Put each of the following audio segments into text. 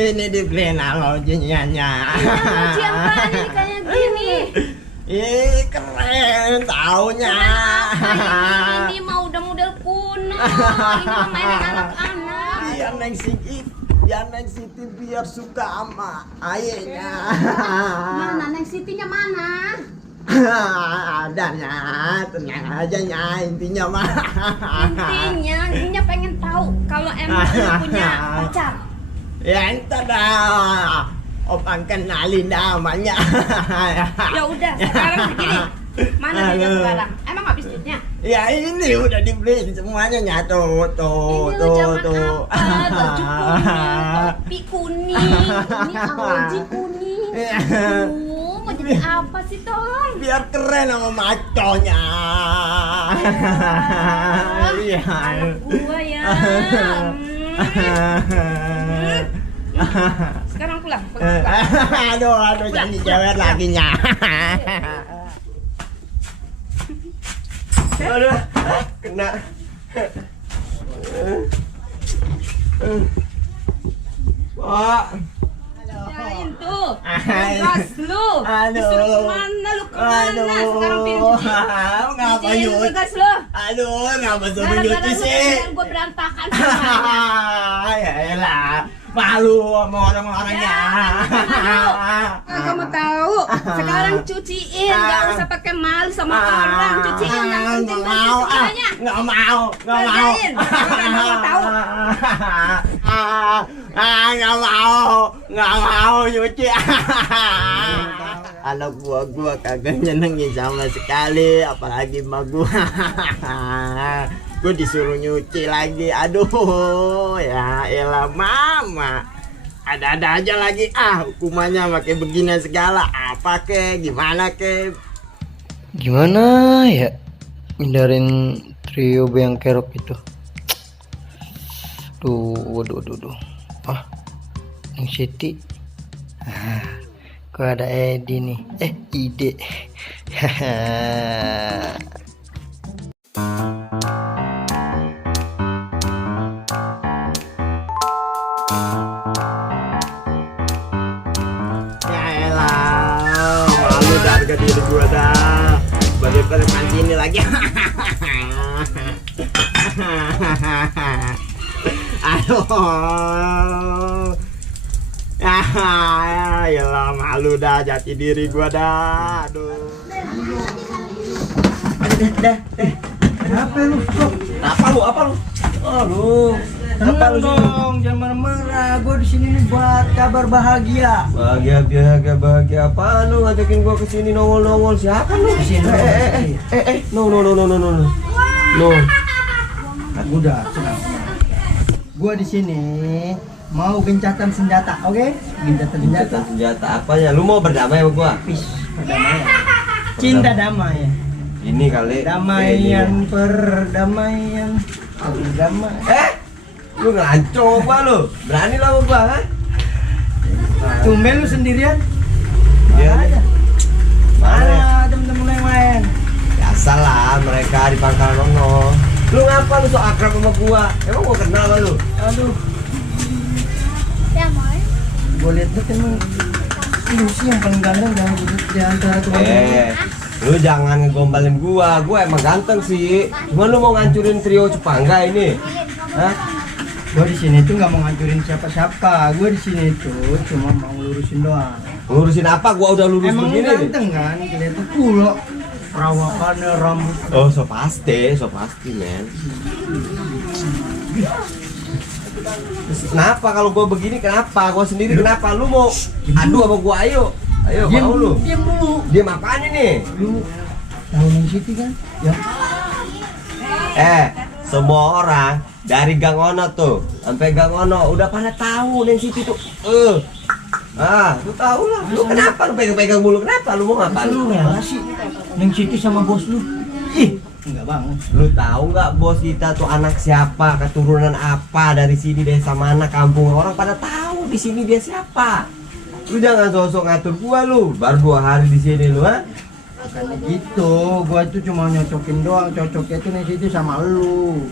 Ini dibeliin sama ujiannya. Uji apaan ini kayak gini? Ih, keren taunya. Ini mah udah model kuno. Ini mah mainan anak-anak. Biar Neng Siti biar suka sama ayahnya. Mana Neng Sitinya mana? Adanya, tenang aja nya, intinya mah. Intinya pengen tahu kalau emang lu punya pacar. Ya entar dah, Opang kenalin namanya. Ya udah, sekarang begini. Mana duitnya sekarang? Emang habis duitnya? Ya ini udah dibeliin semuanya nyatu, tuh. Apa? Baju kuning, topi kuning, ini aoji kuning. Mau jadi apa sih Tong? Biar keren sama maconya. Iya. Anak gua ya. Sekarang pulang. Aduh, jangan dijewer lagi nya. Aduh, kena. Pak. Yain tuh. Gas lu. Disuruh kemana lu kemana? Sekarang pilih cuci. Ngapa Cuciin nyuci? gas lu. Aduh, ngapa suruh Gara-gara nyuci lu sih? kerjaan gua berantakan semuanya. Ya elah, malu sama orang-orangnya. Kamu tahu, sekarang cuciin, nggak usah pakai malu sama orang, cuciin yang penting Nggak mau, semuanya. nggak mau. Kerjain, karena kamu tahu. Nggak mau nyuci. Anak gua kagak nyenengin sama sekali, apalagi emak gua. Gua disuruh nyuci lagi, aduh, ya elah mama. Ada-ada aja lagi, hukumannya pakai begini segala, apa ke, gimana ke? Gimana ya hindarin trio Beang Kerok itu? Waduh. Neng Siti. Kok ada Edi nih? Ide. Ya elah, malu dah harga diri gua dah. Sebagai pereman sini lagi. Aduh. Ya elah, malu dah jati diri gua dah. Aduh. Kenapa lu? Apa lu? Oh lu. Tenang dong, jangan marah-marah. Gue di sini nih buat kabar bahagia. Bahagia apa lu ngajakin gua kesini nongol siapa lu? Kesini. No. Udah, tenang. Gue di sini mau gencatan senjata, oke? Gencatan Senjata apanya? Lu mau berdamai sama gua? Peace, perdamaian. Cinta damai. Ini kali. Perdamaian. Lu ngaco gua lu. Berani lah sama gua, ha? Tumben lu sendirian? Iya. Mana temen-temen yang lain? Biasa lah mereka di Pangkalan Nono. Lu ngapa lu so akrab sama gua? Emang gua kenal sama lu? Aduh, Ya mau. gue liat tuh emang lu sih yang paling ganteng di antara teman-teman. Lu jangan ngegombalin gua emang ganteng sih. Cuma lu mau ngancurin trio Cepangga ini. Hah? Gue di sini tuh nggak mau ngancurin siapa-siapa. Gue di sini tuh cuma mau lurusin doang. Ngurusin apa? Gua udah lurus Emang begini nih. ganteng kan? Kelihatan pulo, perawakannya, rambut. Oh, so pasti, men. Terus kenapa kalau gua begini? Kenapa? Gua sendiri kenapa? Lu mau adu sama gua? Ayo, mau lu? Diam dulu. Diam apaan ini? Lu tahu Neng Siti kan? Ya. Semua orang dari Gang Ono tuh sampai Gang Ono udah pada tahu Neng Siti tuh. Lu tahu lah. Lu kenapa lu pegang-pegang mulu? Kenapa lu mau ngapain? Lu relasi Neng Siti sama bos lu. Enggak banget. Lu tahu nggak bos kita tuh anak siapa, keturunan apa, dari sini desa mana, kampung orang pada tahu di sini dia siapa. Lu jangan sosok ngatur gua lu. Baru 2 hari di sini lu, ha? Bukan gitu, gua tuh cuma nyocokin doang. Cocoknya tuh Neng Siti sama lu.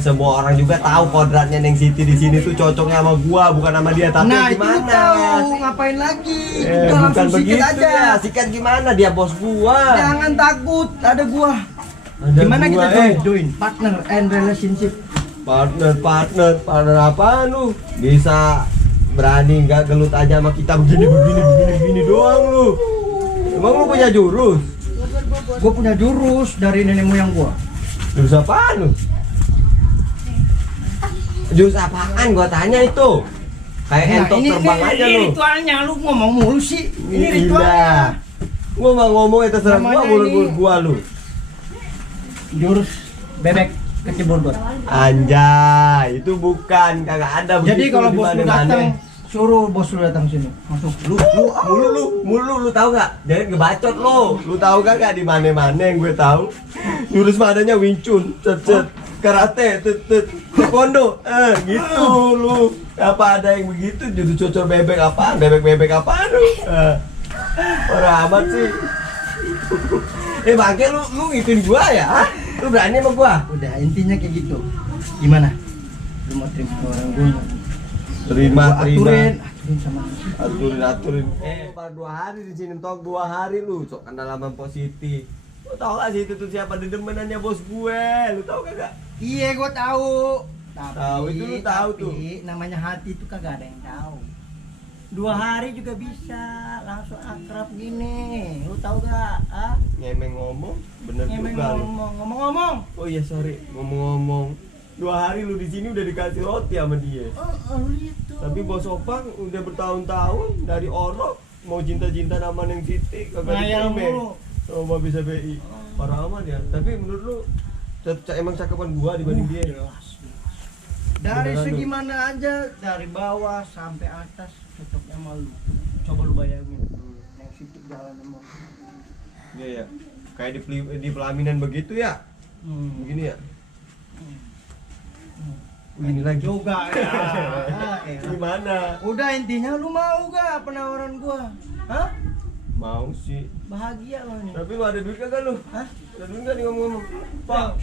Semua orang juga tahu kodratnya Neng Siti di sini tuh cocoknya sama gua, bukan sama dia. Tapi Nah, itu gimana? lu tahu, ngapain lagi? Udah Bukan langsung sikat begitu aja. ya. Sikat gimana? Dia bos gua. Jangan takut, ada gua. Ada Gimana gua, kita join partner and relationship? Partner apa lu? Bisa berani nggak gelut aja sama kita begini doang lu. Emang lu punya jurus? Gua punya jurus dari nenek moyang gua. Jurus apaan lu? Jurus apaan gua tanya itu? Kayak entok terbang aja ini lu. ritualnya, lu ngomong mulu sih. Ini Gila. ritualnya. Gua mau ngomong itu terserah gua, Namanya mulut ini- gua lu. Jurus bebek kecebur bot. Anjay, itu bukan, kagak ada begitu. Jadi kalau di bos lu mana-mana. datang, suruh bos lu datang sini. Masuk. Mulu lu tahu nggak? Jangan ngebacot lu tahu gak di mana-mana yang gue tahu. Jurus mananya Wing Chun, cet, karate, taekwondo, gitu lu. Apa ada yang begitu? Jurus cocor bebek apaan? Bebek apaan lu? Parah amat sih. Bangke lu ngituin gua ya? Hah? Lu berani sama gua? Udah, intinya kayak gitu. Gimana? Lu mau terima orang gua? Terima. Aturin sama Aturin. Baru 2 hari di sini, tok 2 hari lu sok kendalaman positif. Lu tau gak sih itu tuh siapa dedemenannya bos gue? Lu tau kagak? Iya, gua tahu. Tahu, itu lu tahu tuh. Namanya hati itu kagak ada yang tahu. 2 hari juga bisa langsung akrab gini. Lu tahu gak? Ah? Ngemeng ngomong, bener Ngemeng juga lu. ngomong. Oh iya sorry, ngomong-ngomong. 2 hari lu di sini udah dikasih roti sama dia. Itu. Tapi bos Opang udah bertahun-tahun dari orok mau cinta-cinta sama Neng Siti kagak Ngayal diterima. mulu. Sama bisa BI. Parah amat ya. Tapi menurut lu emang cakepan gua dibanding dia? Jelas. Dari Beneran segi lu? mana aja, dari bawah sampai atas cocoknya sama lu. Coba lu bayangin. Yang situ jalan sama. Iya ya. Kayak di pelaminan begitu ya? Begini ya? Begini lagi. Juga ya. Gimana? Udah, intinya lu mau gak penawaran gua? Hah? Mau sih. Bahagia lo nih. Tapi lu ada duit kagak lu? Hah? Ada duit nggak nih ngomong-ngomong? Pak,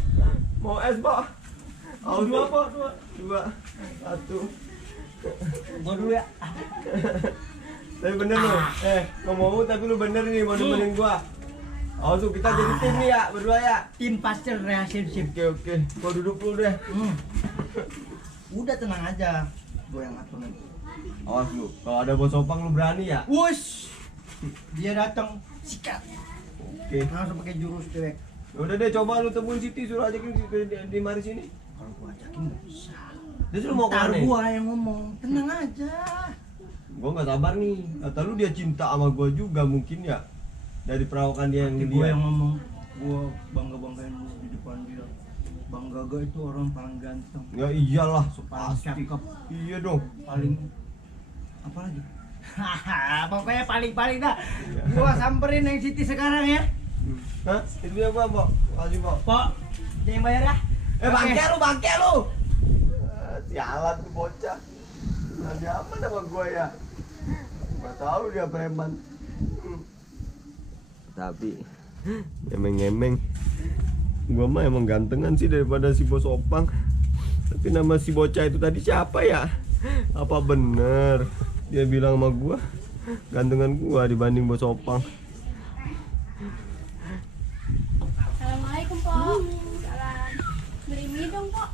mau es pak? Mau 2 pak? 2 1. Gua dulu ya. Tapi bener lu, ngomong tapi lu bener nih mau nemenin gua. Tuh kita jadi tim nih ya, berdua ya. Tim pastel relationship. Oke, gua duduk dulu deh. Udah, tenang aja. Gua yang atur nanti. Awas lu, kalau ada bos Opang lu berani ya? Wush. Dia datang sikat. Oke. Langsung pakai jurus dewek. Udah deh, coba lu temuin Siti, suruh ajakin di mari sini. Kalau gua ajakin nggak bisa. Dia suruh mau Ntar kemana? gua yang ngomong. Tenang aja. Gua nggak sabar nih. Kata lu dia cinta sama gua juga mungkin ya. Dari perawakan dia yang Nanti dia. gua yang ngomong. Gua bangga-banggain lu di depan dia. Bang Gaga itu orang paling ganteng. Ya iyalah, Paling pasti. cakep. Iya dong. Paling apa lagi? Pokoknya paling dah. Gua samperin yang Siti sekarang ya. Hah? Itu dia gua, Mbok. Kasih, Mbok. Pok, dia yang bayar ya. Bangke lu. Sialan tuh bocah. Nanti apa sama gua ya? Gak tahu dia preman. Tapi ngemeng-ngemeng. Gua mah emang gantengan sih daripada si bos Opang. Tapi nama si bocah itu tadi siapa ya? Apa bener dia bilang sama gua gantengan gua dibanding bos Opang? Assalamualaikum, Pok. Salam. Beli mie dong, Pok.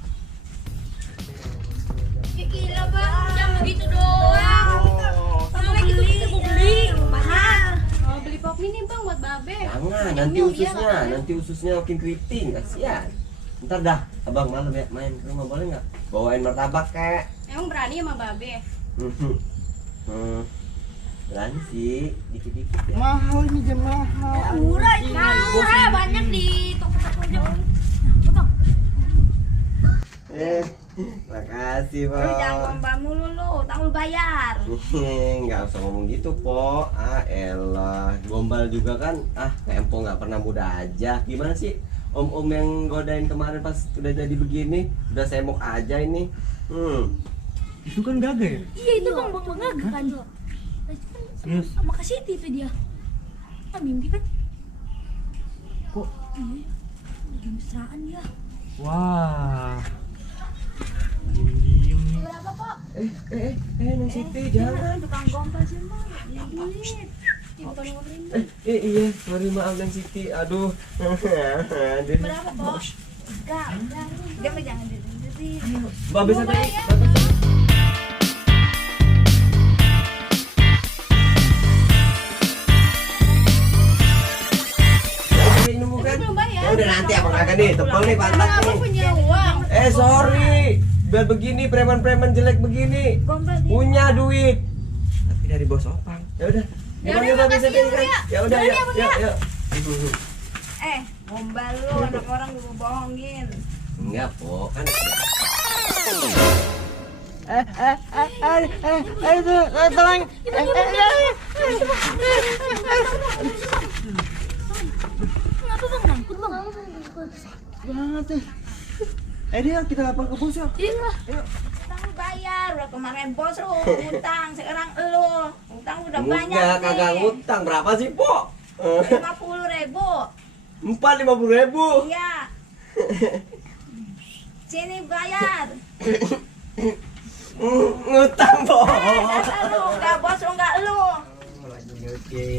Ya gila, Bang. Jangan begitu doang. Sama gitu kita mau beli. Mahal. Oh, beli pop mie nih, Bang, buat Babe. Jangan, Punya nanti Miu, ususnya, ya, nanti ususnya makin keriting, kasihan. Ntar dah, abang malam ya main ke rumah boleh nggak? Bawain martabak kek. Emang berani sama Babe? Berani sih, dikit-dikit ya. Mahal ini jam mahal. Murah itu. Murah, banyak di toko-toko jauh. Bang, Makasih, lu jangan ngomong mulu lu, utang lu bayar. Nggak usah ngomong gitu, Po. Elah, gombal juga kan. Tempo nggak pernah muda aja. Gimana sih? Om-om yang godain kemarin pas udah jadi begini, udah semok aja ini. Itu kan Gaga ya? Iya itu bang Gaga kan. Yes. Sama Kak Siti itu dia. Ah mimpi kan? Kok Lagi mesraan ya. wah. Diem nih. Berapa kok? Neng Siti jangan. Tukang gombal sih mah. Duit. Ih, bukan ngobrolin. Iya, sorry maaf Neng Siti. Aduh. Berapa kok? Enggak, udah. Jangan didengerin. Mbak bisa Mau tadi. bayar? Minum bukan? Belum bayar. Ya udah nanti abang akan nih, tebel nih pantat Abang nih. punya uang. Sorry. Biar begini preman-preman jelek begini. Gombal dia. Punya duit. Tapi dari bos Opang. Ya udah. Ya udah, makasih ya, Bang, ya. Ya udah, Jalan ya. ya, Bang, Ya, ya. ya. Gombal lu, anak orang lu bohongin. Enggak, Po. Kan Tolong. Kenapa bang ngangkut bang? Banget nih. Dia kita lapor ke bos ya. Iya. Utang bayar, udah kemarin bos lu utang, sekarang lu utang udah banyak enggak, kagak nih. ngutang. Berapa sih, Po? 50.000. 50.000. Iya. Sini bayar. Ngutang, Po. Lu enggak bos lu enggak lu.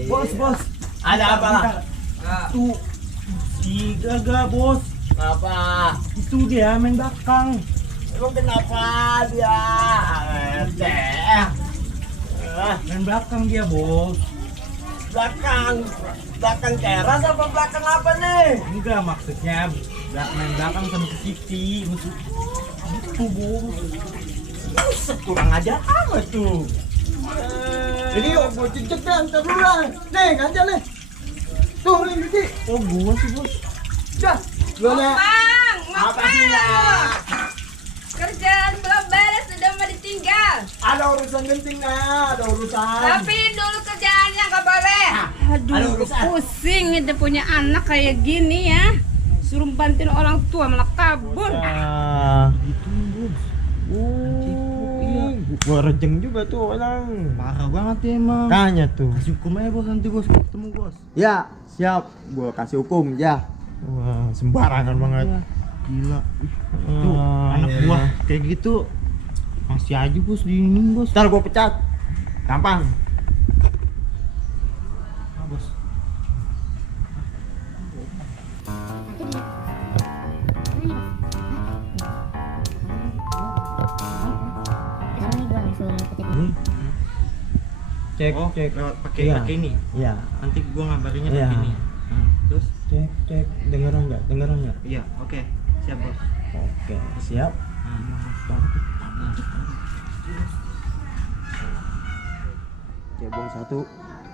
Bos. Ada apa lah? Tuh. Si Gaga, Bos. Apa? Itu dia main belakang. Emang kenapa dia? Main belakang dia, Bos. Belakang teras apa belakang apa nih? Enggak, maksudnya main belakang sama si Siti. Maksud itu, Bos. Buset, kurang ajar amat tuh. Jadi yuk, gue cicek deh, antar dulu lah. Nih, aja nih. Tuh, nih, Diti. Oh, gua sih, Bos. Dah, gue nih. Bang, Apa sih, Nak? kerjaan belum beres sudah mau ditinggal. Ada urusan genting, Nak. Ada urusan. Tapi dulu kerjaannya nggak boleh. ada Aduh, urusan. pusing itu punya anak kayak gini ya. Suruh bantuin orang tua malah kabur. Gitu, Bos. Gua rejeng juga tuh orang. Parah banget ya, emang. Makanya tuh. Kasih hukum aja, Bos, nanti, Bos. Ketemu, Bos. Ya, siap. Gua kasih hukum, ya. Wah, sembarangan banget. Gila. Tuh, anak iya, buah iya. kayak gitu masih aja, Bos, diinin, Bos. Ntar gua pecat. Gampang. Ah, Bos. Cek, Oh, cek. pakai Iya. pakai ini. Iya. Nanti gua ngabarinnya Iya. pakai ini. Terus? Cek, cek. Dengeran nggak? Dengeran nggak? Iya, oke. Siap, Bos. Oke, siap. Cebong 1,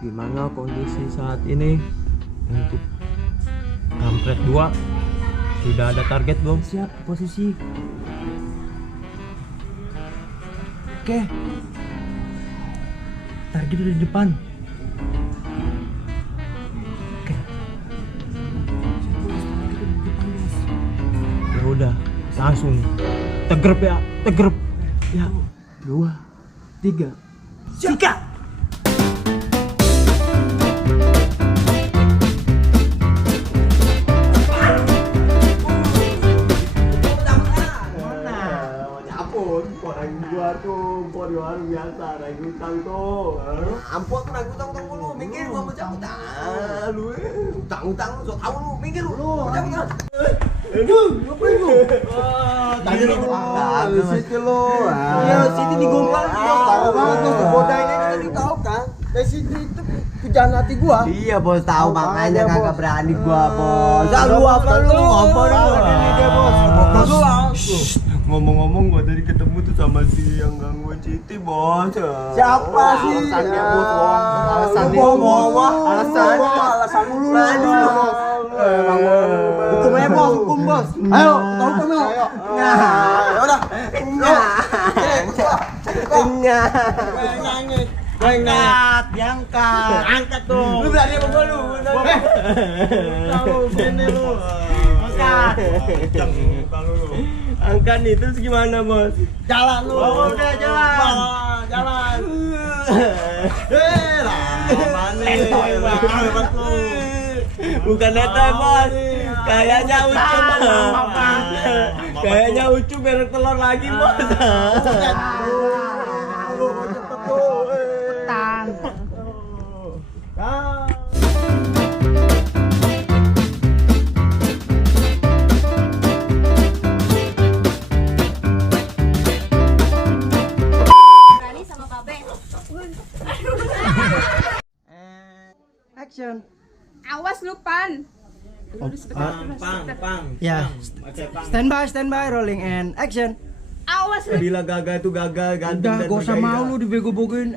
gimana kondisi saat ini? Untuk kampret 2, sudah ada target belum? Siap posisi. Oke. Target udah di depan. Oke. Ya udah, langsung tegrep ya, tegrep. Ya, 2, 3. Sikat. Luar biasa, naik utang tuh. Ampun, aku naik utang dulu. Minggir, gua mau cabut. Lu utang-utang lu, so tau lu. Minggir lu. Cabut. Aduh, ngapain lu? Tadi lu di situ lu. Iya, situ digombal. Tahu banget bos, godain ini tadi tahu kan. Dari situ itu pujaan hati gua. Iya, Bos, tahu makanya Bos. kagak berani gua, Bos. Lu apa lu? Ngomong lu. Ini dia, Bos. Bos. Ngomong-ngomong gua tadi ketemu tuh sama si yang gangguin Siti, Bos. Siapa sih? Alasannya, Bos. Alasannya. Alasan dulu. Hukum aja, Bos, hukum, Bos. Ayo, kita hukum yuk. Nah, udah. Angkat, diangkat. Angkat tuh. lu berani apa gua lu? Tahu sini lu. Angkat. Angkat nih, terus gimana, Bos? Jalan lu. Oke, jalan. Jalan. Mana? Bukan nete bos. Kayaknya Ucup. Kayaknya Ucup merek telur lagi bos. Tang. Berani sama Babe. Action. Awas lu Pan. Pang. Ya. Stand by, rolling and action. Awas lu. Bila gagal itu gagal ganteng Udah dan gak usah bergairah. mau lu dibego-begoin.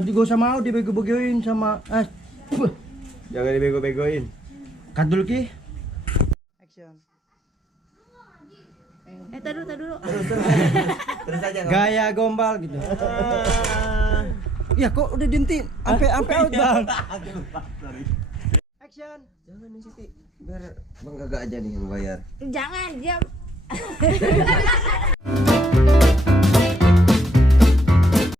Gak usah mau dibego-begoin sama Jangan dibego-begoin. Cut dulu Ki. Action. Tar dulu. Terus aja. Gaya gombal gitu. Ya kok udah dihentiin sampai out bang. Action. Jangan nih Siti. Biar Bang Gaga aja nih yang bayar. Jangan diam.